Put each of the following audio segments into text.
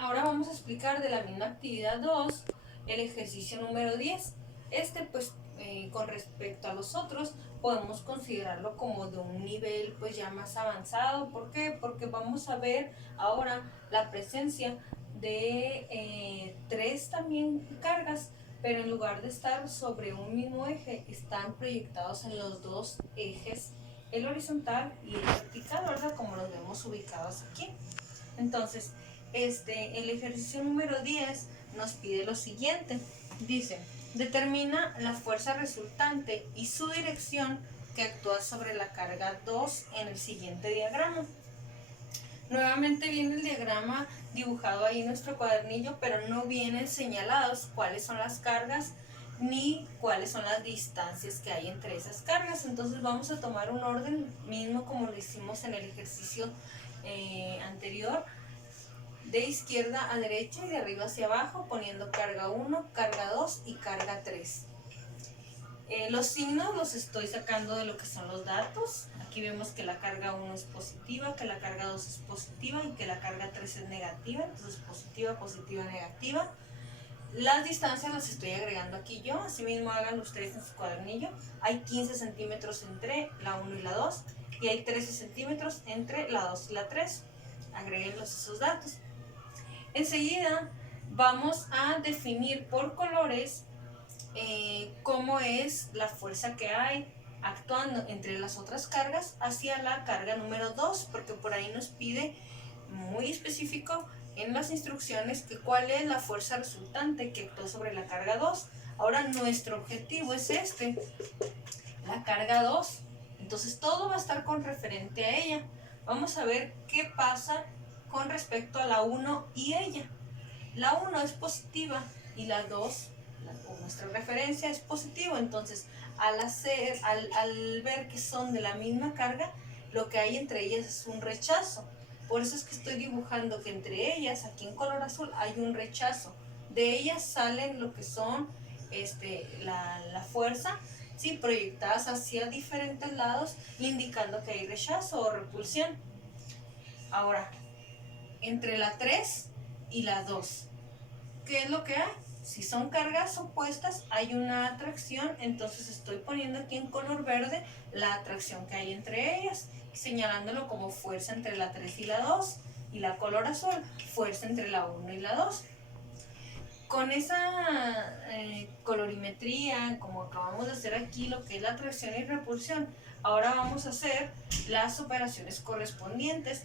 Ahora vamos a explicar de la misma actividad 2 el ejercicio número 10. Pues con respecto a los otros podemos considerarlo como de un nivel pues ya más avanzado. ¿Por qué? Porque vamos a ver ahora la presencia de tres también cargas, pero en lugar de estar sobre un mismo eje, están proyectados en los dos ejes, el horizontal y el vertical, ¿verdad? Como los vemos ubicados aquí. Entonces, el ejercicio número 10 nos pide lo siguiente. Dice, determina la fuerza resultante y su dirección que actúa sobre la carga 2 en el siguiente diagrama. Nuevamente viene el diagrama dibujado ahí en nuestro cuadernillo, pero no vienen señalados cuáles son las cargas ni cuáles son las distancias que hay entre esas cargas. Entonces vamos a tomar un orden mismo como lo hicimos en el ejercicio anterior, de izquierda a derecha y de arriba hacia abajo, poniendo carga 1, carga 2 y carga 3. Los signos los estoy sacando de lo que son los datos. Aquí vemos que la carga 1 es positiva, que la carga 2 es positiva y que la carga 3 es negativa. Entonces positiva, positiva, negativa. Las distancias las estoy agregando aquí yo, así mismo háganlo ustedes en su cuadernillo. Hay 15 centímetros entre la 1 y la 2 y hay 13 centímetros entre la 2 y la 3. Agréguenlos esos datos. Enseguida vamos a definir por colores cómo es la fuerza que hay actuando entre las otras cargas hacia la carga número 2, porque por ahí nos pide muy específico en las instrucciones que cuál es la fuerza resultante que actúa sobre la carga 2. Ahora nuestro objetivo es la carga 2. Entonces todo va a estar con referente a ella. Vamos a ver qué pasa con respecto a la 1 y ella. La 1 es positiva y la 2, nuestra referencia es positivo. Entonces al ver que son de la misma carga, lo que hay entre ellas es un rechazo. Por eso es que estoy dibujando que entre ellas, aquí en color azul, hay un rechazo. De ellas salen lo que son la fuerza, ¿sí? Proyectadas hacia diferentes lados, indicando que hay rechazo o repulsión. Ahora, entre la 3 y la 2, ¿qué es lo que hay? Si son cargas opuestas, hay una atracción, entonces estoy poniendo aquí en color verde la atracción que hay entre ellas, señalándolo como fuerza entre la 3 y la 2, y la color azul, fuerza entre la 1 y la 2. Con esa colorimetría, como acabamos de hacer aquí, lo que es la atracción y repulsión, ahora vamos a hacer las operaciones correspondientes.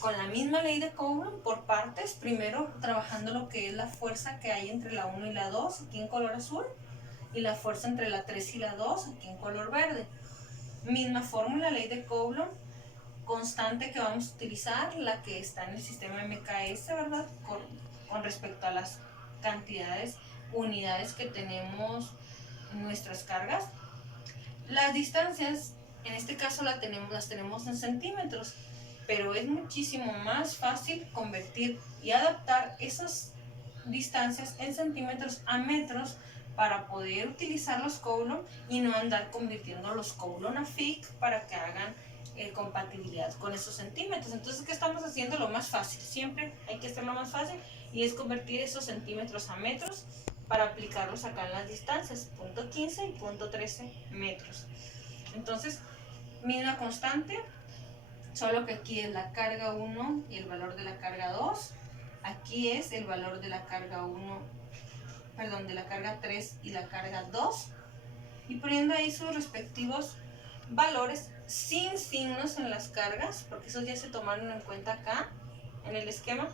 Con la misma ley de Coulomb por partes, primero trabajando lo que es la fuerza que hay entre la 1 y la 2 aquí en color azul y la fuerza entre la 3 y la 2 aquí en color verde. Misma fórmula, ley de Coulomb, constante que vamos a utilizar, la que está en el sistema MKS, ¿verdad? Con respecto a las cantidades, unidades que tenemos en nuestras cargas. Las distancias, en este caso las tenemos en centímetros, pero es muchísimo más fácil convertir y adaptar esas distancias en centímetros a metros para poder utilizar los Coulomb y no andar convirtiendo los Coulomb a FIC para que hagan compatibilidad con esos centímetros. Entonces, ¿qué estamos haciendo? Lo más fácil, siempre hay que hacerlo más fácil, y es convertir esos centímetros a metros para aplicarlos acá en las distancias, punto 15 y punto 13 metros. Entonces, misma constante, solo que aquí es la carga 1 y el valor de la carga 2. Aquí es el valor de la carga 1, perdón, de la carga 3 y la carga 2. Y poniendo ahí sus respectivos valores sin signos en las cargas, porque esos ya se tomaron en cuenta acá en el esquema,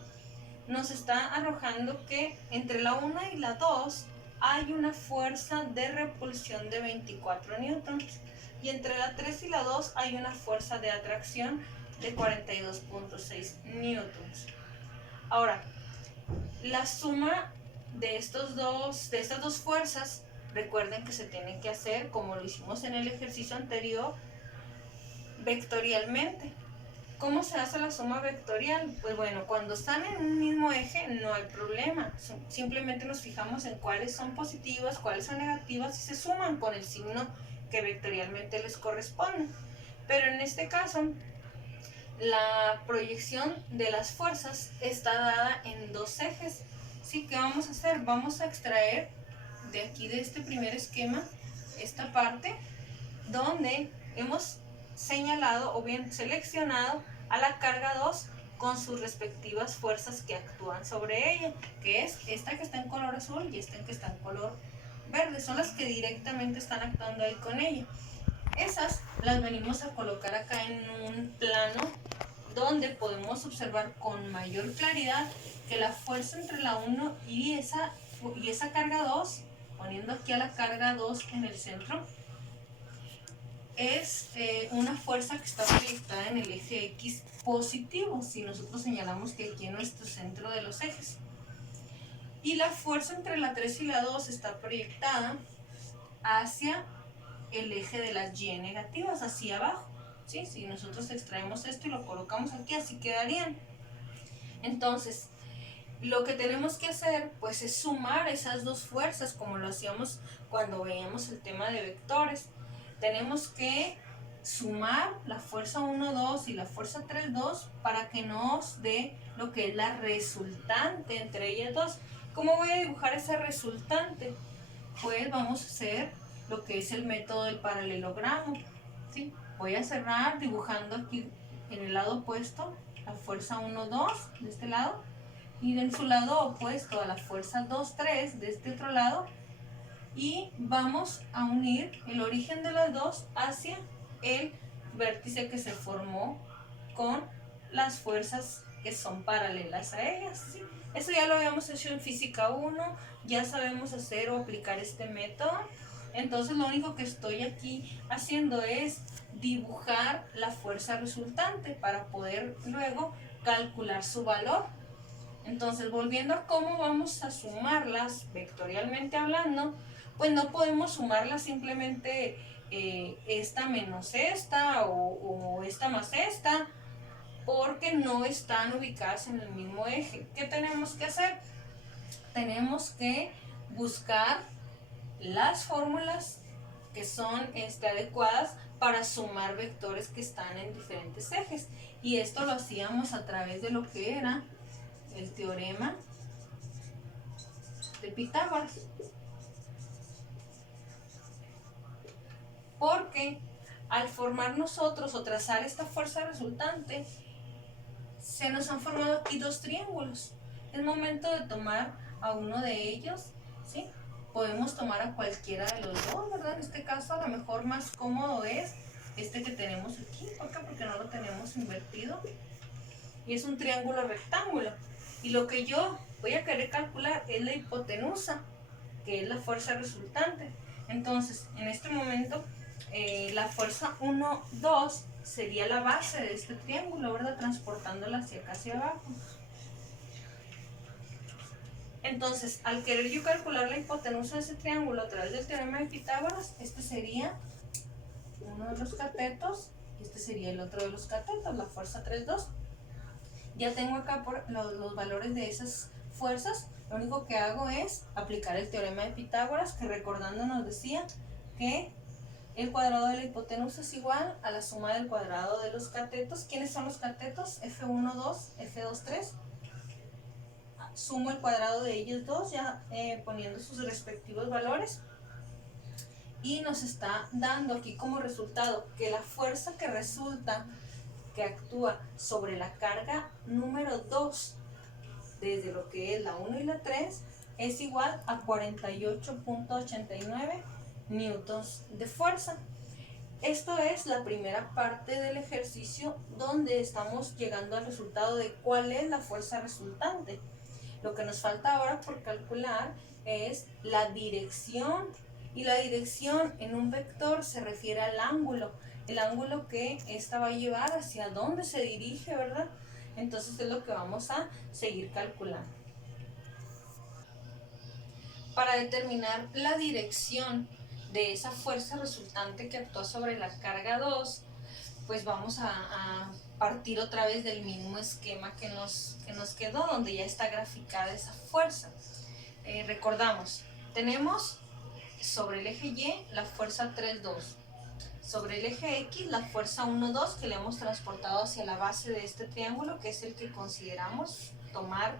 nos está arrojando que entre la 1 y la 2 hay una fuerza de repulsión de 24 newtons y entre la 3 y la 2 hay una fuerza de atracción de 42.6 newtons. Ahora, la suma de estas dos fuerzas, recuerden que se tiene que hacer, como lo hicimos en el ejercicio anterior, vectorialmente. ¿Cómo se hace la suma vectorial? Pues bueno, cuando están en un mismo eje no hay problema. Simplemente nos fijamos en cuáles son positivas, cuáles son negativas y se suman con el signo que vectorialmente les corresponde. Pero en este caso, la proyección de las fuerzas está dada en dos ejes. ¿Sí? ¿Qué vamos a hacer? Vamos a extraer de aquí, de este primer esquema, esta parte donde hemos señalado o bien seleccionado a la carga 2 con sus respectivas fuerzas que actúan sobre ella, que es esta que está en color azul y esta que está en color verde. Son las que directamente están actuando ahí con ella. Esas las venimos a colocar acá en un plano donde podemos observar con mayor claridad que la fuerza entre la 1 y esa carga 2, poniendo aquí a la carga 2 en el centro, es una fuerza que está proyectada en el eje X positivo, si nosotros señalamos que aquí en nuestro centro de los ejes. Y la fuerza entre la 3 y la 2 está proyectada hacia el eje de las Y negativas, hacia abajo. ¿Sí? Si nosotros extraemos esto y lo colocamos aquí, así quedarían. Entonces, lo que tenemos que hacer pues es sumar esas dos fuerzas, como lo hacíamos cuando veíamos el tema de vectores. Tenemos que sumar la fuerza 1, 2 y la fuerza 3, 2 para que nos dé lo que es la resultante entre ellas dos. ¿Cómo voy a dibujar esa resultante? Pues vamos a hacer lo que es el método del paralelogramo. ¿Sí? Voy a cerrar dibujando aquí en el lado opuesto la fuerza 1, 2 de este lado y en su lado opuesto a la fuerza 2, 3 de este otro lado, y vamos a unir el origen de las dos hacia el vértice que se formó con las fuerzas que son paralelas a ellas. ¿Sí? Eso ya lo habíamos hecho en física 1, ya sabemos hacer o aplicar este método. Entonces lo único que estoy aquí haciendo es dibujar la fuerza resultante para poder luego calcular su valor. Entonces, volviendo a cómo vamos a sumarlas vectorialmente hablando, pues no podemos sumarlas simplemente esta menos esta o esta más esta, porque no están ubicadas en el mismo eje. ¿Qué tenemos que hacer? Tenemos que buscar las fórmulas que son adecuadas para sumar vectores que están en diferentes ejes. Y esto lo hacíamos a través de lo que era el teorema de Pitágoras. Porque al formar nosotros o trazar esta fuerza resultante, se nos han formado aquí dos triángulos. Es momento de tomar a uno de ellos, ¿sí? Podemos tomar a cualquiera de los dos, ¿verdad? En este caso a lo mejor más cómodo es este que tenemos aquí. ¿Por qué? Porque no lo tenemos invertido. Y es un triángulo rectángulo. Y lo que yo voy a querer calcular es la hipotenusa, que es la fuerza resultante. Entonces, en este momento, la fuerza 1, 2 sería la base de este triángulo, ¿verdad? Transportándola hacia acá, hacia abajo. Entonces, al querer yo calcular la hipotenusa de ese triángulo a través del teorema de Pitágoras, este sería uno de los catetos y este sería el otro de los catetos, la fuerza 3, 2. Ya tengo acá los valores de esas fuerzas. Lo único que hago es aplicar el teorema de Pitágoras, que recordando nos decía que el cuadrado de la hipotenusa es igual a la suma del cuadrado de los catetos. ¿Quiénes son los catetos? F1, 2, F2, 3. Sumo el cuadrado de ellos dos, ya poniendo sus respectivos valores. Y nos está dando aquí como resultado que la fuerza que resulta, que actúa sobre la carga número 2, desde lo que es la 1 y la 3, es igual a 48.89 newtons de fuerza. Esto es la primera parte del ejercicio donde estamos llegando al resultado de cuál es la fuerza resultante. Lo que nos falta ahora por calcular es la dirección, y la dirección en un vector se refiere al ángulo, el ángulo que ésta va a llevar, hacia dónde se dirige, ¿verdad? Entonces es lo que vamos a seguir calculando. Para determinar la dirección de esa fuerza resultante que actúa sobre la carga 2, pues vamos a partir otra vez del mismo esquema que nos quedó, donde ya está graficada esa fuerza. Recordamos, tenemos sobre el eje Y la fuerza 3, 2. sobre el eje X la fuerza 1, 2 que le hemos transportado hacia la base de este triángulo, que es el que consideramos tomar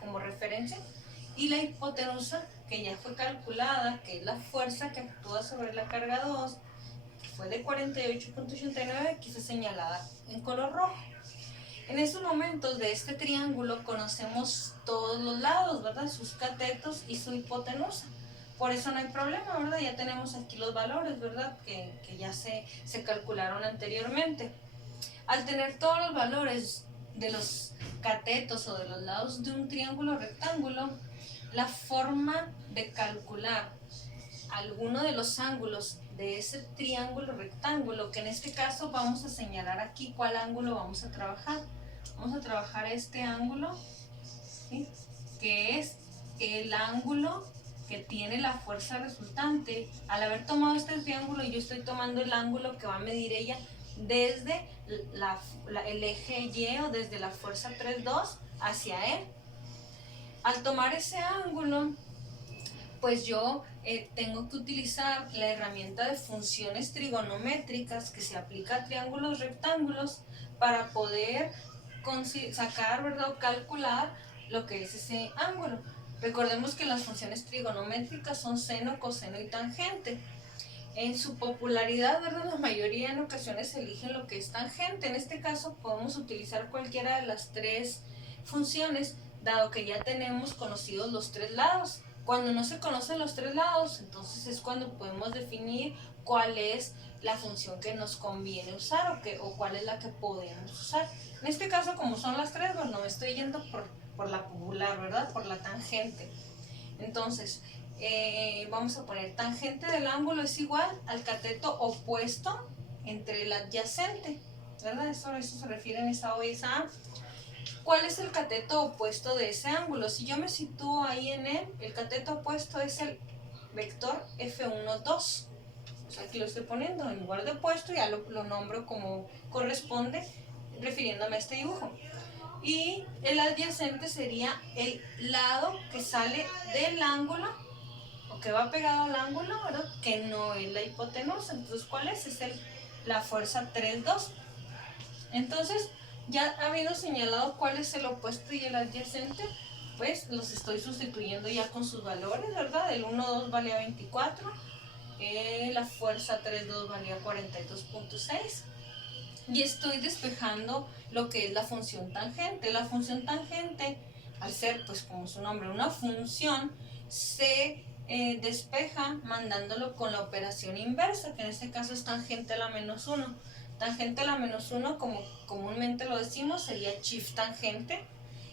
como referencia, y la hipotenusa, que ya fue calculada, que es la fuerza que actúa sobre la carga 2, que fue de 48.89, aquí está señalada en color rojo. En estos momentos de este triángulo conocemos todos los lados, ¿verdad? Sus catetos y su hipotenusa. Por eso no hay problema, ¿verdad? Ya tenemos aquí los valores, ¿verdad? Que ya se calcularon anteriormente. Al tener todos los valores de los catetos o de los lados de un triángulo rectángulo, la forma de calcular alguno de los ángulos de ese triángulo rectángulo, que en este caso vamos a señalar aquí cuál ángulo vamos a trabajar. Vamos a trabajar este ángulo, ¿sí?, que es el ángulo que tiene la fuerza resultante. Al haber tomado este triángulo, yo estoy tomando el ángulo que va a medir ella desde el eje Y, o desde la fuerza 3,2 hacia él. Al tomar ese ángulo, pues yo tengo que utilizar la herramienta de funciones trigonométricas que se aplica a triángulos rectángulos para poder sacar, ¿verdad?, o calcular lo que es ese ángulo. Recordemos que las funciones trigonométricas son seno, coseno y tangente. En su popularidad, ¿verdad?, la mayoría en ocasiones eligen lo que es tangente. En este caso podemos utilizar cualquiera de las tres funciones, dado que ya tenemos conocidos los tres lados. Cuando no se conocen los tres lados, entonces es cuando podemos definir cuál es la función que nos conviene usar o cuál es la que podemos usar. En este caso, como son las tres, bueno, me estoy yendo por la popular, ¿verdad?, por la tangente. Entonces, vamos a poner tangente del ángulo es igual al cateto opuesto entre el adyacente, ¿verdad? Eso se refiere en esa O y esa A. ¿Cuál es el cateto opuesto de ese ángulo? Si yo me sitúo ahí en él, el cateto opuesto es el vector F1, 2. O sea, aquí lo estoy poniendo en lugar de opuesto, ya lo nombro como corresponde, refiriéndome a este dibujo. Y el adyacente sería el lado que sale del ángulo, o que va pegado al ángulo, ¿verdad?, que no es la hipotenusa. Entonces, ¿cuál es? Es la fuerza 3,2. Entonces, ya habiendo señalado cuál es el opuesto y el adyacente, pues los estoy sustituyendo ya con sus valores, ¿verdad? El 1,2 valía 24, la fuerza 3,2 valía 42.6. Y estoy despejando lo que es la función tangente. La función tangente, al ser, pues como su nombre, una función, se despeja mandándolo con la operación inversa, que en este caso es tangente a la menos 1. Tangente a la menos 1, como comúnmente lo decimos, sería shift tangente.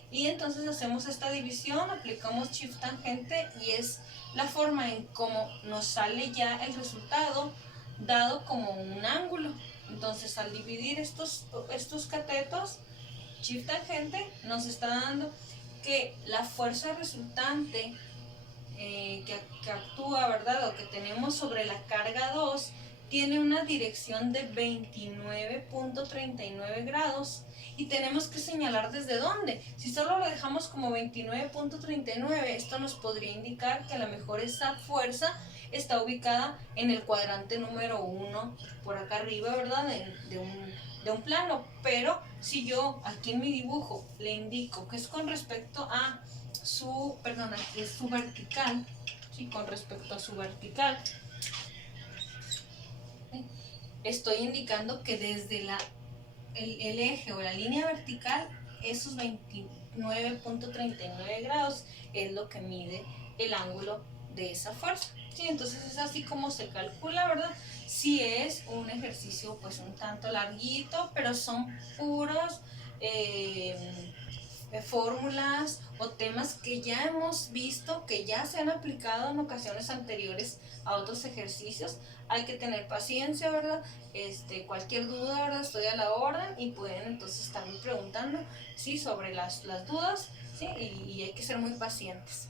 Y entonces hacemos esta división, aplicamos shift tangente y es la forma en cómo nos sale ya el resultado dado como un ángulo. Entonces, al dividir estos catetos, shift tangente nos está dando que la fuerza resultante que actúa, ¿verdad?, o que tenemos sobre la carga 2, tiene una dirección de 29.39 grados y tenemos que señalar desde dónde. Si solo lo dejamos como 29.39, esto nos podría indicar que a lo mejor esa fuerza está ubicada en el cuadrante número 1, por acá arriba, ¿verdad?, de un plano. Pero si yo aquí en mi dibujo le indico que es con respecto a aquí es su vertical, ¿sí?, con respecto a su vertical, ¿sí?, estoy indicando que desde el eje o la línea vertical, esos 29.39 grados es lo que mide el ángulo de esa fuerza. Sí, entonces es así como se calcula, ¿verdad? Sí, es un ejercicio pues un tanto larguito, pero son puros fórmulas o temas que ya hemos visto, que ya se han aplicado en ocasiones anteriores a otros ejercicios. Hay que tener paciencia, ¿verdad? Cualquier duda, ¿verdad?, estoy a la orden y pueden entonces estarme preguntando, ¿sí?, sobre las dudas, ¿sí? Y hay que ser muy pacientes.